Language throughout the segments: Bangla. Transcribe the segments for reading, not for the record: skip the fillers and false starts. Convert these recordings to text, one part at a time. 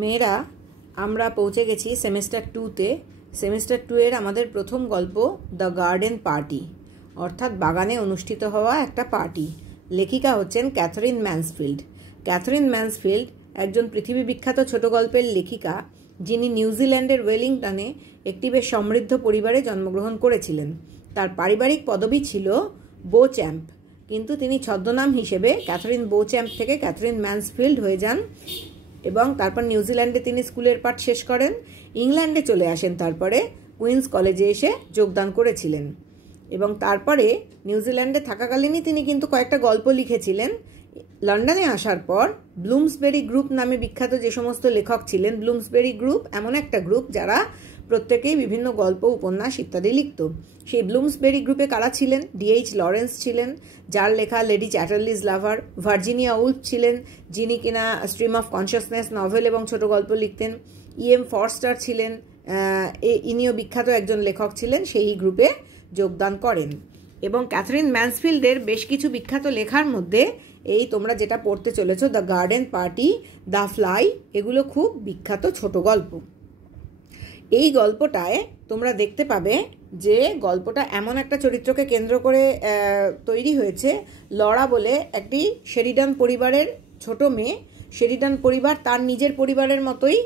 মেয়েরা আমরা পৌঁছে গেছি সেমিস্টার 2-তে। সেমিস্টার 2 এর আমাদের প্রথম গল্প দ্য গার্ডেন পার্টি, অর্থাৎ বাগানে অনুষ্ঠিত হওয়া একটা পার্টি। লেখিকা হচ্ছেন ক্যাথরিন ম্যান্সফিল্ড। ক্যাথরিন ম্যান্সফিল্ড একজন পৃথিবী বিখ্যাত ছোট গল্পের লেখিকা, যিনি নিউজিল্যান্ডের ওয়েলিংটনে একটি বেশ সমৃদ্ধ পরিবারে জন্মগ্রহণ করেছিলেন। তার পারিবারিক পদবি ছিল বোচ্যাম্প, কিন্তু তিনি ছদ্মনাম হিসেবে ক্যাথরিন বোচ্যাম্প থেকে ক্যাথরিন ম্যান্সফিল্ড হয়ে যান এবং তারপর নিউজিল্যান্ডে তিনি স্কুলের পাঠ শেষ করেন। ইংল্যান্ডে চলে আসেন, তারপরে কুইন্স কলেজে এসে যোগদান করেছিলেন এবং তারপরে নিউজিল্যান্ডে থাকাকালীনই তিনি কিন্তু কয়েকটা গল্প লিখেছিলেন। লন্ডনে আসার পর ব্লুমসবেরি গ্রুপ নামে বিখ্যাত যে সমস্ত লেখক ছিলেন, ব্লুমসবেরি গ্রুপ এমন একটা গ্রুপ যারা প্রত্যেকেই বিভিন্ন গল্প, উপন্যাস ইত্যাদি লিখত। সেই ব্লুমসবেরি গ্রুপে কারা ছিলেন? D.H. লরেন্স ছিলেন, যার লেখা লেডি চ্যাটারলিজ লাভার। ভার্জিনিয়া উলফ ছিলেন, যিনি কিনা স্ট্রিম অফ কনসিয়াসনেস নভেল এবং ছোট গল্প লিখতেন। E.M. ফরস্টার ছিলেন, ইনিও বিখ্যাত একজন লেখক ছিলেন, সেই গ্রুপে যোগদান করেন। এবং ক্যাথরিন ম্যান্সফিল্ডের বেশ কিছু বিখ্যাত লেখার মধ্যে এই তোমরা যেটা পড়তে চলেছ, the garden party, the fly, এগুলো খুব বিখ্যাত ছোট গল্প। এই গল্পটায় তোমরা দেখতে পাবে যে গল্পটা এমন একটা চরিত্রকে কেন্দ্র করে তৈরি হয়েছে। লরা বলে একটি শেরিডান পরিবারের ছোট মেয়ে। শেরিডান পরিবার তার নিজের পরিবারের মতোই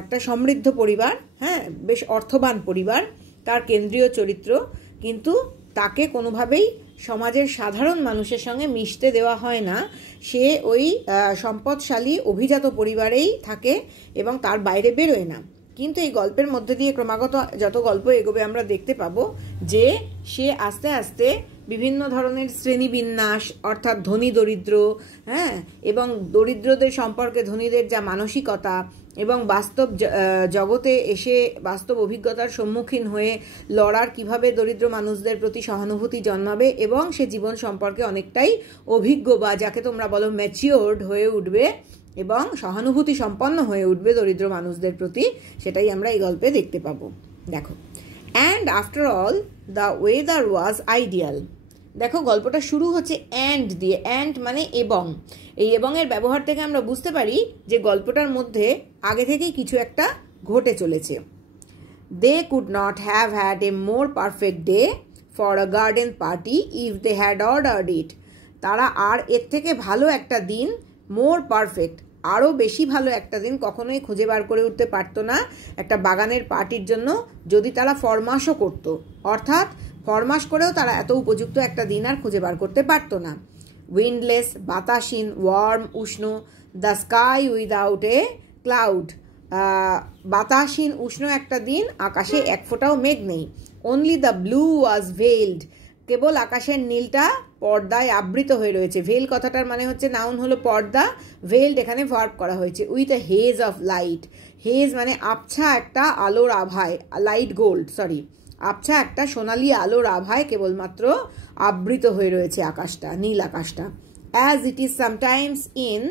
একটা সমৃদ্ধ পরিবার, হ্যাঁ, বেশ অর্থবান পরিবার, তার কেন্দ্রীয় চরিত্র। কিন্তু তাকে কোনোভাবেই সমাজের সাধারণ মানুষের সঙ্গে মিশতে দেওয়া হয় না। সে ওই সম্পদশালী অভিজাত পরিবারেই থাকে এবং তার বাইরে বেরোয় না। কিন্তু এই গল্পের মধ্যে দিয়ে ক্রমাগত যত গল্প এগোবে আমরা দেখতে পাবো যে সে আস্তে আস্তে বিভিন্ন ধরনের শ্রেণীবিন্যাস, অর্থাৎ ধনী দরিদ্র, হ্যাঁ, এবং দরিদ্রদের সম্পর্কে ধনীদের যা মানসিকতা এবং বাস্তব জগতে এসে বাস্তব অভিজ্ঞতার সম্মুখীন হয়ে লড়ার কিভাবে দরিদ্র মানুষদের প্রতি সহানুভূতি জন্মাবে এবং সে জীবন সম্পর্কে অনেকটাই অভিজ্ঞ বা যাকে তোমরা বলো ম্যাচিওর্ড হয়ে উঠবে এবং সহানুভূতি সম্পন্ন হয়ে উঠবে দরিদ্র মানুষদের প্রতি, সেটাই আমরা এই গল্পে দেখতে পাবো। দেখো, and after all the weather was ideal. দেখো, গল্পটা শুরু হচ্ছে অ্যান্ড দিয়ে। অ্যান্ড মানে এবং। এই এবং এর ব্যবহার থেকে আমরা বুঝতে পারি যে গল্পটার মধ্যে আগে থেকেই কিছু একটা ঘটে চলেছে। They could not have had a more perfect day for a garden party if they had ordered it. তারা আর এর থেকে ভালো একটা দিন, মোর পারফেক্ট, আরও বেশি ভালো একটা দিন কখনোই খুঁজে বার করে উঠতে পারতো না একটা বাগানের পার্টির জন্য, যদি তারা ফরমাশও করতো। অর্থাৎ ফরমাশ করেও তারা এত উপযুক্ত একটা দিন আর খুঁজে বার করতে পারতো না। উইন্ডলেস, বাতাসহীন, ওয়ার্ম, উষ্ণ, the sky without a cloud, বাতাসহীন উষ্ণ একটা দিন, আকাশে এক ফোঁটাও মেঘ নেই। Only the blue was veiled, কেবল আকাশের নীলটা পর্দায় আবৃত হয়ে রয়েছে। ভেল কথাটার মানে হচ্ছে, নাউন হলো পর্দা, ভেলড এখানে ভার্ব করা হয়েছে। With a hedge of light, hedge মানে আবছা একটা আলোর আভায়, লাইট গোল্ড, সরি, আবছা একটা সোনালি আলোর আভায় কেবলমাত্র আবৃত হয়ে রয়েছে আকাশটা, নীল আকাশটা। As it is sometimes in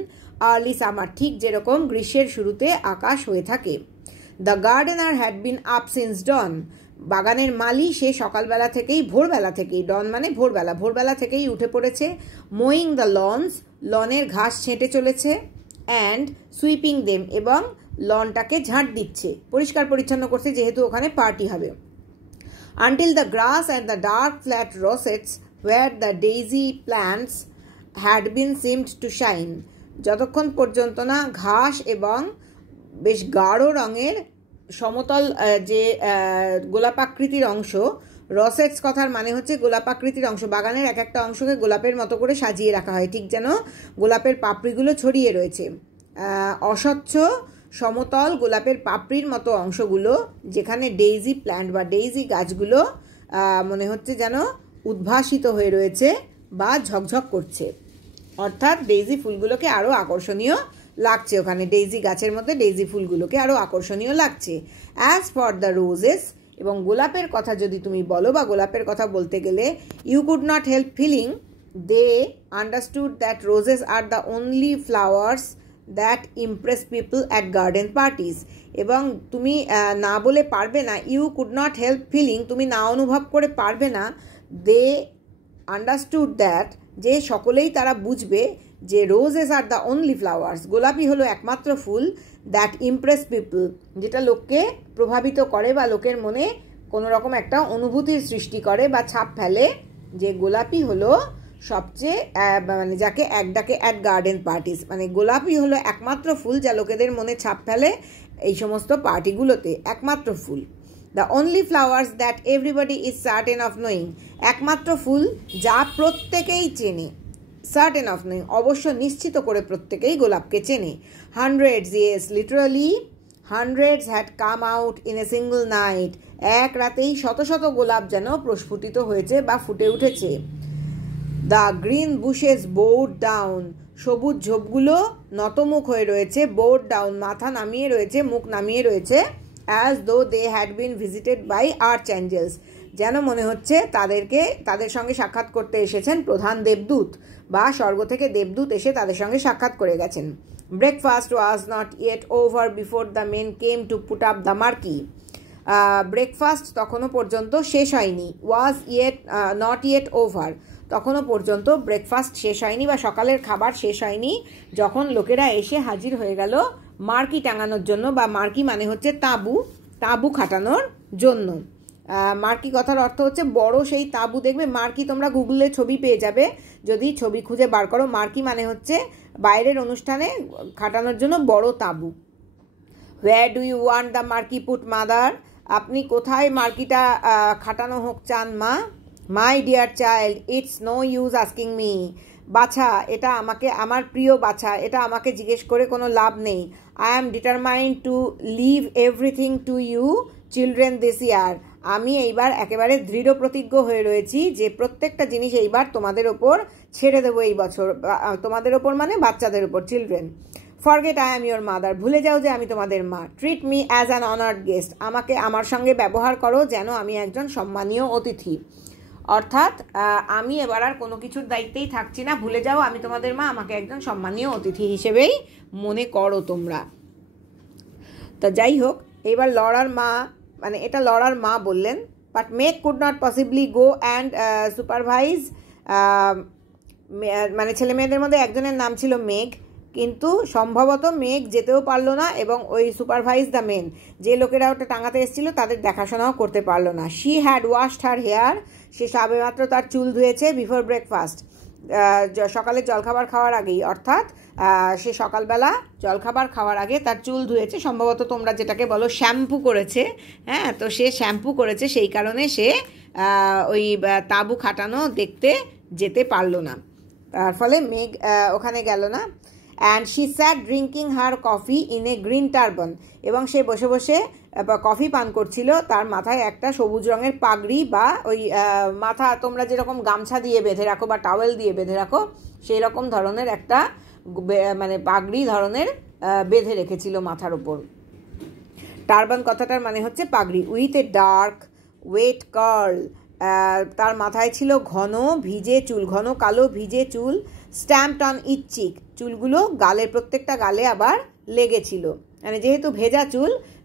early summer, ঠিক যেরকম গ্রীষ্মের শুরুতে আকাশ হয়ে থাকে। The gardener had been up since dawn, বাগানের মালি সে সকালবেলা থেকেই, ভোরবেলা থেকেই, ডন মানে ভোরবেলা, ভোরবেলা থেকেই উঠে পড়েছে। মোয়িং দ্য লনস, লনের ঘাস ছেঁটে চলেছে। অ্যান্ড সুইপিং দেম, এবং লনটাকে ঝাঁট দিচ্ছে, পরিষ্কার পরিচ্ছন্ন করছে, যেহেতু ওখানে পার্টি হবে। Until the grass and the dark flat rosettes where the daisy plants had been seemed to shine, যতক্ষণ পর্যন্ত না ঘাস এবং বেশ গাঢ় রঙের সমতল যে গোলাপাকৃতির অংশ, রসেটস কথার মানে হচ্ছে গোলাপাকৃতির অংশ, বাগানের এক একটা অংশকে গোলাপের মতো করে সাজিয়ে রাখা হয়, ঠিক যেন গোলাপের পাপড়িগুলো ছড়িয়ে রয়েছে। অস্বচ্ছ সমতল গোলাপের পাপড়ির মতো অংশগুলো, যেখানে ডেইজি প্ল্যান্ট বা ডেইজি গাছগুলো মনে হচ্ছে যেন উদ্ভাসিত হয়ে রয়েছে বা ঝকঝক করছে, অর্থাৎ ডেইজি ফুলগুলোকে আরও আকর্ষণীয় লাগছে, ওখানে ডেইজি গাছের মধ্যে ডেইজি ফুলগুলোকে আরও আকর্ষণীয় লাগছে। অ্যাজ ফর দ্য রোজেস, এবং গোলাপের কথা যদি তুমি বলো বা গোলাপের কথা বলতে গেলে, you could not help feeling they understood that roses are the only flowers that impress people at garden parties, এবং তুমি না বলে পারবে না, you could not help feeling, তুমি না অনুভব করে পারবে না, দে আন্ডারস্টুড দ্যাট, যে সকলেই তারা বুঝবে, যে roses are the only flowers, গোলাপি হলো একমাত্র ফুল দ্যাট ইমপ্রেস পিপল, যেটা লোককে প্রভাবিত করে বা লোকের মনে কোনো রকম একটা অনুভূতির সৃষ্টি করে বা ছাপ ফেলে, যে গোলাপি হলো সবচেয়ে মানে যাকে এক ডাকে অ্যাট গার্ডেন পার্টিস, মানে গোলাপি হলো একমাত্র ফুল যা লোকেদের মনে ছাপ ফেলে এই সমস্ত পার্টিগুলোতে, একমাত্র ফুল। The only flowers that everybody is certain of knowing, একমাত্র ফুল যা প্রত্যেকেই চেনে, সার্টেন অফ নোয়িং অবশ্য নিশ্চিত করে প্রত্যেকেই গোলাপকে চেনে। Hundreds, yes literally hundreds had come out in a single night, এক রাতেই শত শত গোলাপ যেন প্রস্ফুটিত হয়েছে বা ফুটে উঠেছে। The green bushes board down, সবুজ ঝোপগুলো নতমুখ হয়ে রয়েছে, বোর্ড ডাউন মাথা নামিয়ে রয়েছে, মুখ নামিয়ে রয়েছে, as though they had been visited by archangels, যেন মনে হচ্ছে তাদের সঙ্গে সাক্ষাৎ করতে এসেছেন প্রধান দেবদূত, বা স্বর্গ থেকে দেবদূত এসে তাদের সঙ্গে সাক্ষাৎ করে গেছেন। Breakfast was not yet over before the men came to put up the marquee, breakfast তখনও পর্যন্ত শেষ হয়নি, ওয়াজ নট ইয়েট ওভার, তখনও পর্যন্ত ব্রেকফাস্ট শেষ হয়নি বা সকালের খাবার শেষ হয়নি, যখন লোকেরা এসে হাজির হয়ে গেল মার্কি টাঙানোর জন্য, বা মার্কি মানে হচ্ছে তাঁবু খাটানোর জন্য। মার্কি কথার অর্থ হচ্ছে বড় সেই তাঁবু, দেখবে মার্কি তোমরা গুগলে ছবি পেয়ে যাবে যদি ছবি খুঁজে বার করো। মার্কি মানে হচ্ছে বাইরের অনুষ্ঠানে খাটানোর জন্য বড় তাঁবু। Where do you want the marquee put mother, আপনি কোথায় মার্কিটা খাটানো হোক চান মা? My dear child, it's no use asking me, বাছা এটা আমাকে, আমার প্রিয় বাছা এটা আমাকে জিজ্ঞেস করে কোনো লাভ নেই। I am determined to leave everything to you children this year, আমি এইবার একেবারে দৃঢ় প্রতিজ্ঞ হয়ে রয়েছি যে প্রত্যেকটা জিনিস এইবার তোমাদের ওপর ছেড়ে দেবো এই বছর, তোমাদের ওপর মানে বাচ্চাদের ওপর, children. Forget I am your mother, ভুলে যাও যে আমি তোমাদের মা। Treat me as an honoured guest, আমাকে আমার সঙ্গে ব্যবহার করো যেন আমি একজন সম্মানীয় অতিথি। অর্থাৎ আমি এবার আর কোনো কিছুর দায়িত্বেই থাকছি না, ভুলে যাও আমি তোমাদের মা, আমাকে একজন সম্মানীয় অতিথি হিসেবেই মনে করো তোমরা। তা যাই হোক, এবার লরার মা, মানে এটা লরার মা বললেন, বাট মেঘ could not possibly go and supervise, মানে ছেলে মেয়েদের মধ্যে একজনের নাম ছিল মেঘ, কিন্তু সম্ভবত মেঘ যেতেও পারলো না এবং ওই সুপারভাইজ দ্য মেন, যে লোকেরা ওটা টাঙাতে এসেছিল তাদের দেখাশোনাও করতে পারলো না। She had washed her hair, সে সবেমাত্র তার চুল ধুয়েছে, বিফোর ব্রেকফাস্ট, সকালে জলখাবার খাওয়ার আগেই, অর্থাৎ সে সকালবেলা জলখাবার খাওয়ার আগে তার চুল ধুয়েছে, সম্ভবত তোমরা যেটাকে বলো শ্যাম্পু করেছে, হ্যাঁ, তো সে শ্যাম্পু করেছে, সেই কারণে সে ওই তাঁবু খাটানো দেখতে যেতে পারলো না, তার ফলে মেঘ ওখানে গেল না। And she sat drinking her coffee in a green turban, এবং সে বসে বসে কফি পান করছিল, তার মাথায় একটা সবুজ রঙের পাগড়ি, বা ওই মাথা তোমরা যেরকম গামছা দিয়ে বেঁধে রাখো বা টাওয়েল দিয়ে বেঁধে রাখো সেই রকম ধরনের একটা মানে পাগড়ি ধরনের বেঁধে রেখেছিল মাথার ওপর। টার্বান কথাটার মানে হচ্ছে পাগড়ি। With a dark wet curl, তার মাথায় ছিল ঘন ভিজে চুল, ঘন কালো ভিজে চুল। স্ট্যাম্পড অন ইচ চিক, চুলগুলো গালের প্রত্যেকটা গালে আবার লেগেছিল, মানে যেহেতু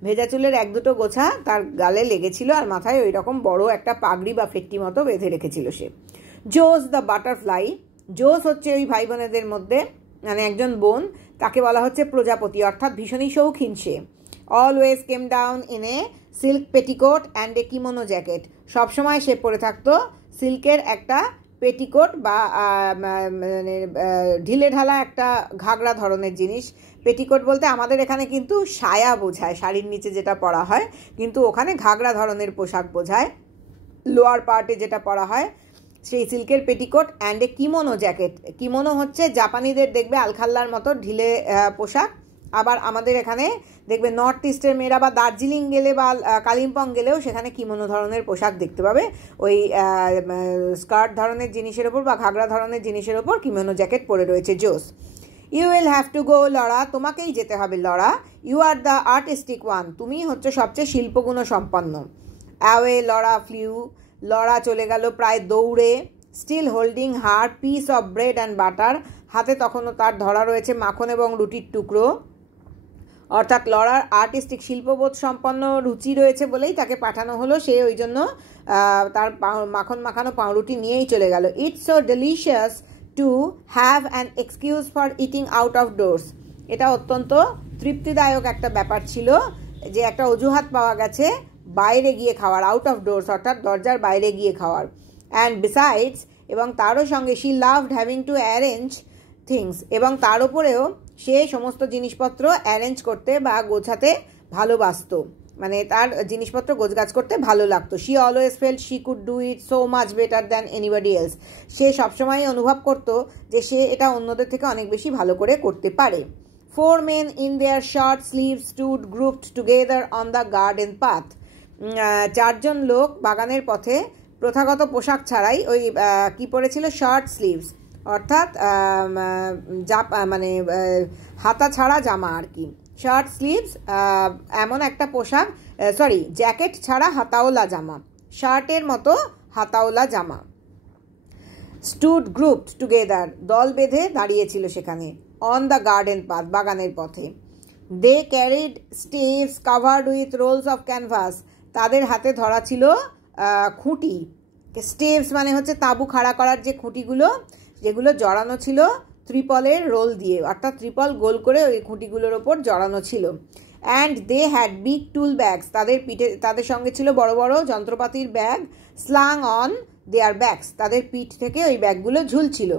ভেজা চুলের এক দুটো গোছা তার গালে লেগেছিল, আর মাথায় ওই রকম বড় একটা পাগড়ি বা ফেট্টি মতো বেঁধে রেখেছিল সে। জোস দ্য বাটারফ্লাই, জোস হচ্ছে ওই ভাই বোনেদের মধ্যে মানে একজন বোন, তাকে বলা হচ্ছে প্রজাপতি, অর্থাৎ ভীষণই শৌখিন সে। Always came down in a silk petticoat and a kimono jacket, সবসময় সে পরে থাকতো সিল্কের একটা পেটিকোট বা মানে ঢিলে ঢালা একটা ঘাগরা ধরনের জিনিস। পেটিকোট বলতে আমাদের এখানে কিন্তু সায়া বোঝায়, শাড়ির নিচে যেটা পরা হয়, কিন্তু ওখানে ঘাগরা ধরনের পোশাক বোঝায়, লোয়ার পার্টে যেটা পরা হয় সেই সিল্কের petticoat. And a kimono jacket, kimono হচ্ছে জাপানিদের দেখবে আলখাল্লার মতো ঢিলে পোশাক, আবার আমাদের এখানে দেখবে নর্থ ইস্টের মেয়েরা বা দার্জিলিং গেলে বা কালিম্পং গেলেও সেখানে কিমোনো ধরনের পোশাক দেখতে পাবে, ওই স্কার্ট ধরনের জিনিসের ওপর বা ঘাগরা ধরনের জিনিসের ওপর কিমোনো জ্যাকেট পরে রয়েছে Jose. You will have to go Laura, তোমাকেই যেতে হবে Laura. You are the artistic one, তুমি হচ্ছে সবচেয়ে শিল্পগুণ সম্পন্ন। অ্যাওয়ে লরা ফ্লিউ, লরা চলে গেল প্রায় দৌড়ে। Still holding her piece of bread and butter, হাতে তখনও তার ধরা রয়েছে মাখন এবং রুটির টুকরো, অর্থাৎ লরার আর্টিস্টিক শিল্পবোধ সম্পন্ন রুচি রয়েছে বলেই তাকে পাঠানো হলো, সে ওই জন্য তার মাখন মাখানো পাউরুটি নিয়েই চলে গেল। It's so delicious to have an excuse for eating out of doors. এটা অত্যন্ত তৃপ্তিদায়ক একটা ব্যাপার ছিল যে একটা অজুহাত পাওয়া গেছে বাইরে গিয়ে খাওয়ার, আউট অফ ডোরস অর্থাৎ দরজার বাইরে গিয়ে খাওয়ার। অ্যান্ড বিসাইডস, এবং তারও সঙ্গে she loved having to arrange things, এবং তার উপরেও সে সমস্ত জিনিসপত্র অ্যারেঞ্জ করতে বা গোছাতে ভালোবাসত, মানে তার জিনিসপত্র গোছগাছ করতে ভালো লাগতো। She always felt she could do it so much better than anybody else. সে সবসময় অনুভব করতো যে সে এটা অন্যদের থেকে অনেক বেশি ভালো করে করতে পারে। 4 men in their short sleeves stood grouped together on the garden path. 4জন লোক বাগানের পথে প্রথাগত পোশাক ছাড়াই ওই কি পরেছিল, শর্ট স্লিভস, অর্থাৎ মানে হাতা ছাড়া জামা আর কি। শর্ট স্লিভস এমন একটা পোশাক, জ্যাকেট ছাড়া হাতাওলা জামা, শার্টের মতো হাতাওলা জামা। স্টুড গ্রুপড টুগেদার, দল বেঁধে দাঁড়িয়েছিল সেখানে। অন দ্য গার্ডেন পাথ, বাগানের পথে। They carried staves covered with rolls of canvas, তাদের হাতে ধরা ছিল খুঁটি। স্টেভস মানে হচ্ছে তাঁবু খাড়া করার যে খুঁটিগুলো, যেগুলো জড়ানো ছিল ত্রিপলের রোল দিয়ে, অর্থাৎ ত্রিপল গোল করে ওই খুঁটিগুলোর ওপর জড়ানো ছিল। And they had big tool bags, তাদের সঙ্গে ছিল বড় বড় যন্ত্রপাতির bag. Slung on their bags, তাদের পিঠ থেকে ওই ব্যাগগুলো ঝুলছিল।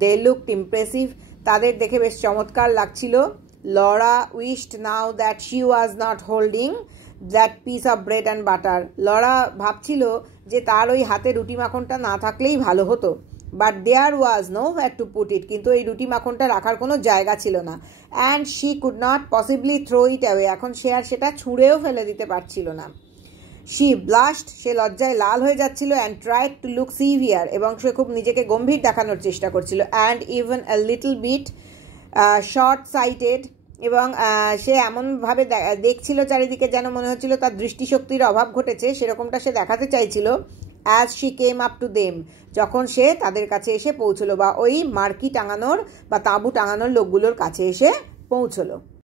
দে লুকড ইমপ্রেসিভ, তাদের দেখে বেশ চমৎকার লাগছিল। Laura wished now that she was not holding that piece of bread and butter. Laura ভাবছিল যে তার ওই হাতে রুটি মাখনটা না থাকলেই ভালো হতো। But there was nowhere to put it, কিন্তু এই রুটি মাখনটা রাখার কোনো জায়গা ছিল না। And she could not possibly throw it away, এখন সে আর সেটা ছুঁড়েও ফেলে দিতে পারছিল না। শি ব্লাশড, সে লজ্জায় লাল হয়ে যাচ্ছিল। And tried to look severe, এবং সে খুব নিজেকে গম্ভীর দেখানোর চেষ্টা করছিল। And even a little bit short sighted, এবং সে এমনভাবে দেখছিল চারিদিকে যেন মনে হচ্ছিল তার দৃষ্টিশক্তির অভাব ঘটেছে, সেরকমটা সে দেখাতে চাইছিল। As she came up to them, যখন সে তাদের কাছে এসে পৌঁছলো, বা ওই মার্কি টাঙানোর বা তাঁবু টাঙানোর লোকগুলোর কাছে এসে পৌঁছলো।